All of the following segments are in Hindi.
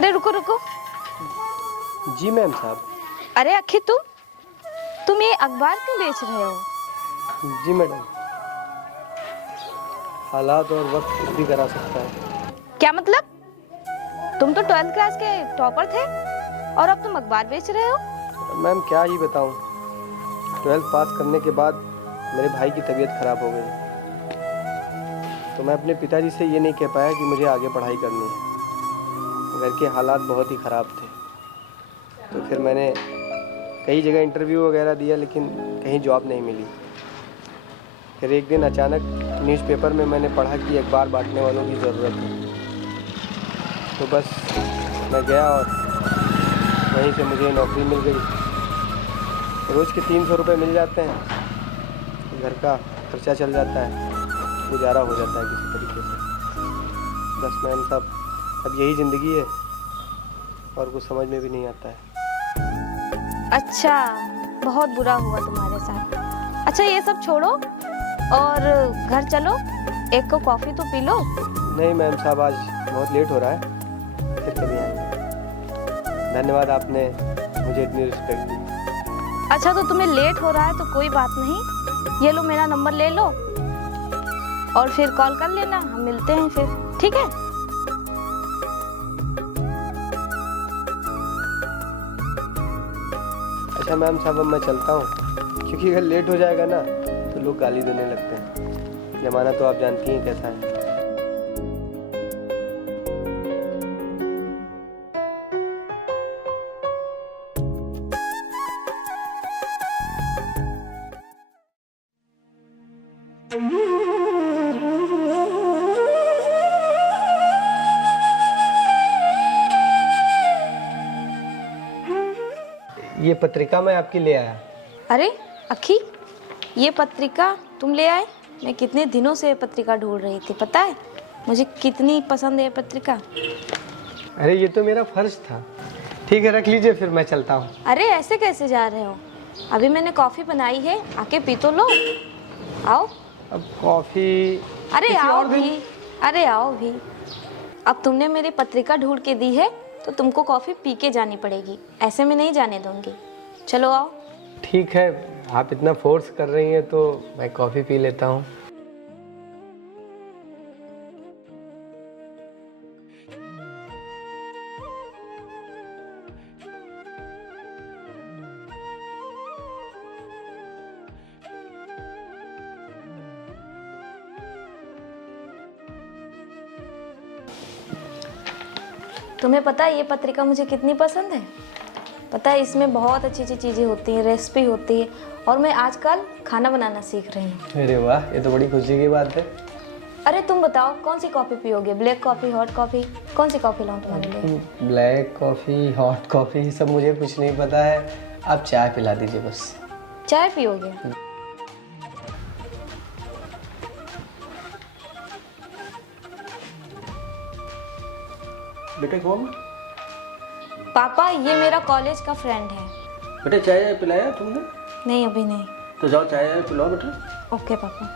अरे रुको रुको। जी मैम साहब। अरे अखी तुम ये अखबार क्यों बेच रहे हो? जी मैडम, हालात और वक्त कुछ भी करा सकता है। क्या मतलब? तुम तो 12th क्लास के टॉपर थे और अब तुम अखबार बेच रहे हो? मैम क्या ही बताऊं, 12th पास करने के बाद मेरे भाई की तबीयत खराब हो गई, तो मैं अपने पिताजी से ये नहीं कह पाया कि मुझे आगे पढ़ाई करनी है। घर के हालात बहुत ही ख़राब थे, तो फिर मैंने कई जगह इंटरव्यू वगैरह दिया, लेकिन कहीं जॉब नहीं मिली। फिर एक दिन अचानक न्यूज़पेपर में मैंने पढ़ा कि अखबार बांटने वालों की ज़रूरत है, तो बस मैं गया और वहीं से मुझे नौकरी मिल गई। रोज़ के 300 रुपये मिल जाते हैं, घर का खर्चा चल जाता है, गुजारा हो जाता है किसी तरीके से। बस मैम साहब, अब यही ज़िंदगी है और कुछ समझ में भी नहीं आता है। अच्छा, बहुत बुरा हुआ तुम्हारे साथ। अच्छा ये सब छोड़ो और घर चलो, एक को कॉफ़ी तो पी लो। नहीं मैम साहब, आज बहुत लेट हो रहा है, फिर कभी आएंगे। धन्यवाद, आपने मुझे इतनी रिस्पेक्ट दी। अच्छा तो तुम्हें लेट हो रहा है तो कोई बात नहीं, ये लो मेरा नंबर ले लो और फिर कॉल कर लेना, हम मिलते हैं फिर, ठीक है? अच्छा मैम साहब, अब मैं चलता हूँ, क्योंकि अगर लेट हो जाएगा ना तो लोग गाली देने लगते हैं। ज़माना तो आप जानती हैं कैसा है। ये पत्रिका मैं आपकी ले आया। अरे अखी, ये पत्रिका तुम ले आए? मैं कितने दिनों से ये पत्रिका ढूंढ रही थी, पता है मुझे कितनी पसंद है ये पत्रिका। अरे ये तो मेरा फर्ज था। ठीक है, रख लीजिए, फिर मैं चलता हूँ। अरे ऐसे कैसे जा रहे हो? अभी मैंने कॉफ़ी बनाई है, आके पी तो लो। आओ। अब कॉफ़ी? अरे आओ भी, अरे आओ भी। अब तुमने मेरी पत्रिका ढूंढ के दी है तो तुमको कॉफ़ी पी के जानी पड़ेगी, ऐसे में नहीं जाने दूंगी। चलो आओ। ठीक है, आप इतना फोर्स कर रही हैं तो मैं कॉफ़ी पी लेता हूँ। तुम्हें पता है ये पत्रिका मुझे कितनी पसंद है? पता है इसमें बहुत अच्छी अच्छी चीज़ें होती हैं, रेसिपी होती है, और मैं आजकल खाना बनाना सीख रही हूँ। अरे वाह, ये तो बड़ी खुशी की बात है। अरे तुम बताओ कौन सी कॉफ़ी पियोगे? Black coffee, hot coffee? कौन सी कॉफ़ी लाऊं तुम्हारे लिए? ब्लैक कॉफ़ी, हॉट कॉफ़ी, सब मुझे कुछ नहीं पता है, आप चाय पिला दीजिए बस। चाय पियोगे? बेटे कौन? पापा ये मेरा कॉलेज का फ्रेंड है। बेटे चाय पिलाया तुमने? नहीं अभी नहीं। तो जाओ चाय पिलाओ बेटे। ओके पापा।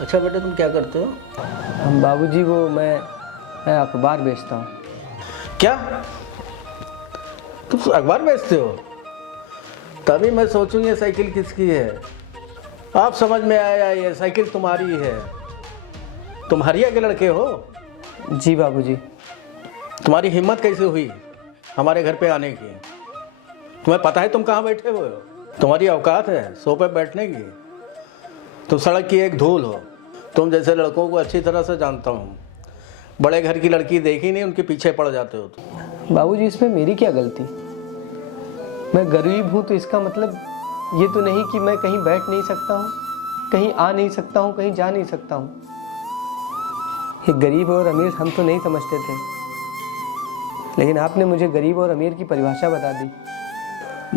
अच्छा बेटे, तुम क्या करते हो? बाबूजी, वो मैं अखबार बेचता हूँ। क्या तुम अखबार बेचते हो? तभी मैं सोचूं ये साइकिल किसकी है। आप समझ में आया, ये साइकिल तुम्हारी है। तुम हरिया के लड़के हो? जी बाबूजी। तुम्हारी हिम्मत कैसे हुई हमारे घर पे आने की? तुम्हें पता है तुम कहाँ बैठे हुए हो? तुम्हारी औकात है सोफे पे बैठने की? तुम सड़क की एक धूल हो। तुम जैसे लड़कों को अच्छी तरह से जानता हूँ। बड़े घर की लड़की देखी नहीं, उनके पीछे पड़ जाते हो तुम। बाबूजी, इसमें मेरी क्या गलती? मैं गरीब हूँ तो इसका मतलब ये तो नहीं कि मैं कहीं बैठ नहीं सकता हूँ, कहीं आ नहीं सकता हूँ, कहीं जा नहीं सकता हूँ। ये गरीब और अमीर हम तो नहीं समझते थे, लेकिन आपने मुझे गरीब और अमीर की परिभाषा बता दी।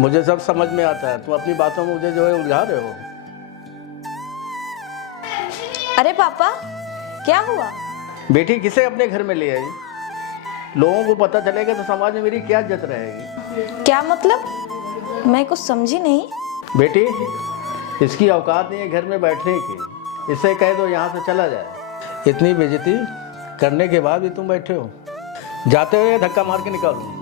मुझे सब समझ में आता है, तुम अपनी बातों में मुझे जो है उलझा रहे हो। अरे पापा क्या हुआ? बेटी किसे अपने घर में ले आई? लोगों को पता चलेगा तो समाज में मेरी क्या इज्जत रहेगी? क्या मतलब? मैं कुछ समझी नहीं। बेटी, इसकी औकात नहीं है घर में बैठने की। इससे कह दो यहाँ से चला जाए। इतनी बेइज्जती करने के बाद भी तुम बैठे हो। जाते हुए धक्का मार के निकालो।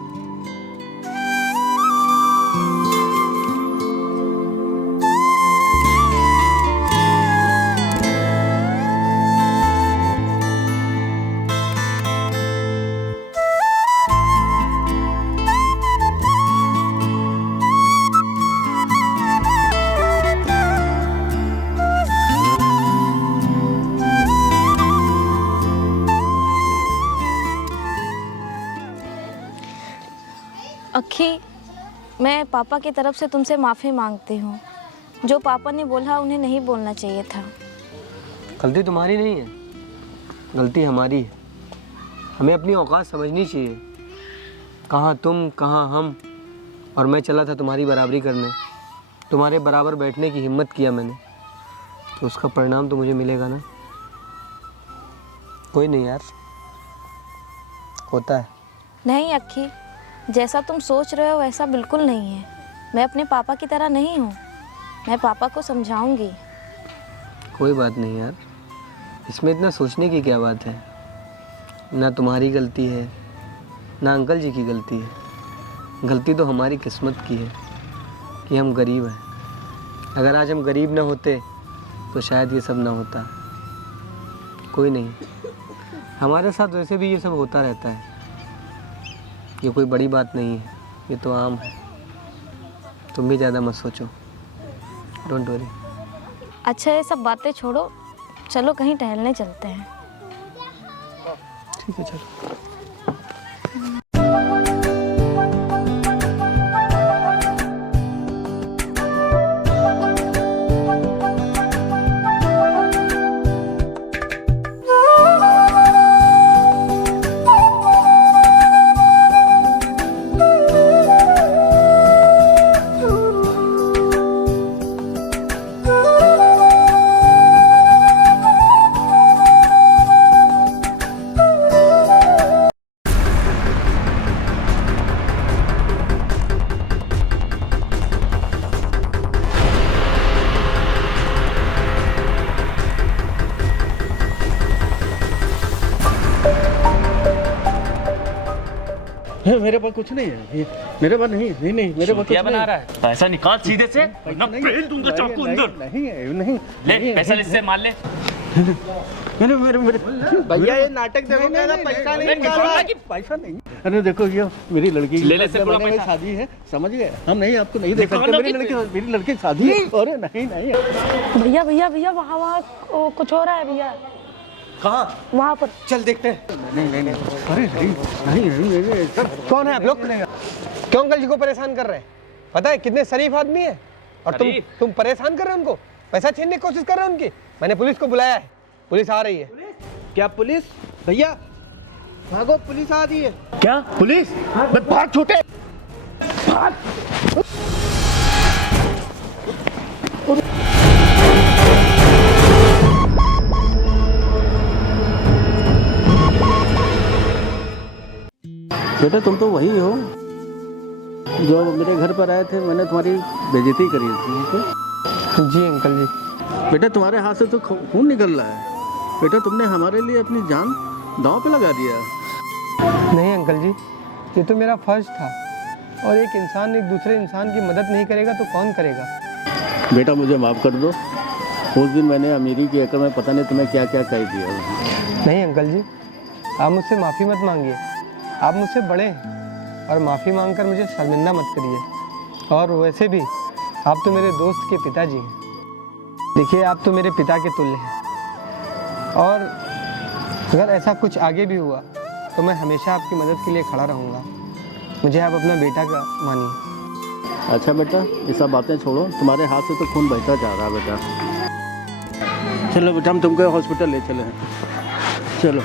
अक्खी, मैं पापा की तरफ से तुमसे माफ़ी मांगती हूँ। जो पापा ने बोला उन्हें नहीं बोलना चाहिए था। गलती तुम्हारी नहीं है, गलती हमारी है। हमें अपनी औकात समझनी चाहिए। कहाँ तुम, कहाँ हम, और मैं चला था तुम्हारी बराबरी करने। तुम्हारे बराबर बैठने की हिम्मत किया मैंने, तो उसका परिणाम तो मुझे मिलेगा ना। कोई नहीं यार, होता है। नहीं अक्खी, जैसा तुम सोच रहे हो वैसा बिल्कुल नहीं है। मैं अपने पापा की तरह नहीं हूँ। मैं पापा को समझाऊंगी। कोई बात नहीं यार, इसमें इतना सोचने की क्या बात है। ना तुम्हारी गलती है, ना अंकल जी की गलती है। गलती तो हमारी किस्मत की है कि हम गरीब हैं। अगर आज हम गरीब ना होते तो शायद ये सब ना होता। कोई नहीं, हमारे साथ वैसे भी ये सब होता रहता है। ये कोई बड़ी बात नहीं है, ये तो आम है। तुम भी ज़्यादा मत सोचो, डोंट वरी। अच्छा, ये सब बातें छोड़ो, चलो कहीं टहलने चलते हैं। ठीक है, चलो। मेरे पास कुछ नहीं है। मेरे पास नहीं, मेरे पास कुछ बना रहा है। पैसा निकाल सीधे से, वरना पेल दूंगा चाकू अंदर। नहीं। ले पैसा इससे मार ले। मेरे भैया ये नाटक देखो, मेरा पैसा नहीं निकाला। पैसा नहीं। अरे देखो, ये मेरी लड़की ले ले से पूरा पैसा। शादी है, समझ गए? हम नहीं, आपको नहीं दे सकते। मेरी लड़की की शादी है। अरे नहीं। भैया भैया भैया, वहाँ कुछ हो रहा है भैया। कहाँ? वहाँ पर चल देखते हैं। नहीं। अरे नहीं। कौन है आप लोग? क्यों अंकल जी को परेशान कर रहे हैं? पता है कितने शरीफ आदमी है, और तुम परेशान कर रहे हो उनको, पैसा छीनने की कोशिश कर रहे हो उनकी। मैंने पुलिस को बुलाया है, पुलिस आ रही है। क्या पुलिस? भैया भागो, पुलिस आ रही है। क्या पुलिस? भाग छोटे। बेटा, तुम तो वही हो जो मेरे घर पर आए थे। मैंने तुम्हारी बेइज्जती करी थी। जी अंकल जी। बेटा, तुम्हारे हाथ से तो खून निकल रहा है। बेटा, तुमने हमारे लिए अपनी जान दांव पे लगा दिया। नहीं अंकल जी, ये तो मेरा फर्ज था, और एक इंसान एक दूसरे इंसान की मदद नहीं करेगा तो कौन करेगा। बेटा, मुझे माफ़ कर दो। उस दिन मैंने अमीरी के अकड़ में पता नहीं तुम्हें क्या क्या कह दिया। नहीं अंकल जी, आप मुझसे माफ़ी मत मांगिए। आप मुझसे बड़े हैं, और माफ़ी मांगकर मुझे शर्मिंदा मत करिए। और वैसे भी आप तो मेरे दोस्त के पिताजी हैं। देखिए, आप तो मेरे पिता के तुल्य हैं, और अगर ऐसा कुछ आगे भी हुआ तो मैं हमेशा आपकी मदद के लिए खड़ा रहूँगा। मुझे आप अपना बेटा का मानिए। अच्छा बेटा, ये सब बातें छोड़ो। तुम्हारे हाथ से तो खून बहता जा रहा है बेटा। चलो बेटा, हम तुमको हॉस्पिटल ले चले हैं। चलो।